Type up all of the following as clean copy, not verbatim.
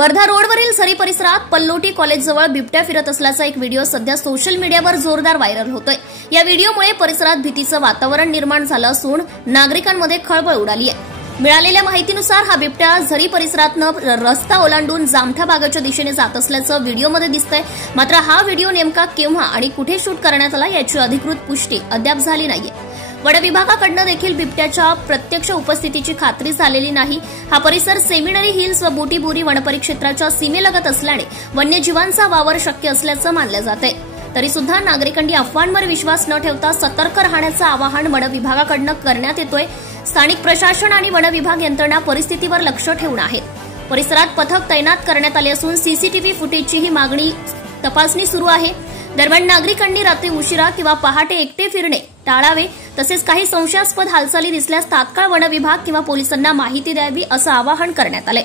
वर्धा रोडवरील सरी परिसरात पल्लोटी कॉलेजजवळ बिबट्या फिरत असल्याचा एक व्हिडिओ सध्या सोशल मीडियावर जोरदार व्हायरल होतोय। या व्हिडिओमुळे परिसरात भीतीचं वातावरण निर्माण झालं असून नागरिकांमध्ये खळबळ उडाली आहे। मिळालेल्या माहितीनुसार हा बिबट्या झरी परिसरातनं रस्ता ओलांडून जामठा भागाच्या दिशेने जात असल्याचं व्हिडिओमध्ये दिसतंय। मात्र हा व्हिडिओ नेमका केव्हा आणि कुठे शूट करण्यात आला याची अधिकृत पुष्टी अद्याप झाली नाहीये। वन विभागाकडून देखील बिबट्याच्या प्रत्यक्ष उपस्थितीची खात्री झालेली नाही। हा परिसर सेमिनरी हिल्स व बोटीबोरी वनपरिक्षेत्राच्या सीमेलगत असल्याने वन्यजीवांचा वावर शक्य असल्याचं मानलं जातंय। तरी सुद्धा नागरिकांनी अफवांवर विश्वास न ठेवता सतर्क राहण्याचं आवाहन वन विभागाकडून करण्यात येतोय। स्थानिक प्रशासन आणि वन विभाग यंत्रणा परिस्थितीवर लक्ष ठेवून आहेत। परिसरात पथक तैनात करण्यात आले असून सीसीटीव्ही फुटेजची तपासणी सुरू आहे। दरम्यान नागरिकांनी रात्री उशिरा किंवा पहाटे एकटे फिरणे टाळावे, तसेच काही संशयास्पद हालचाली दिसल्यास तात्काळ वन विभाग किंवा पोलिसांना माहिती द्यावी असं आवाहन करण्यात आले।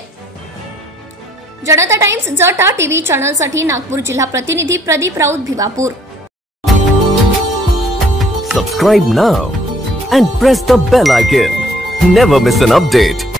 जनता टाइम्स जटा टीव्ही चॅनलसाठी नागपूर जिल्हा प्रतिनिधी Pradeep Raut Bhiwapur. Subscribe now and press the bell icon. Never miss an update.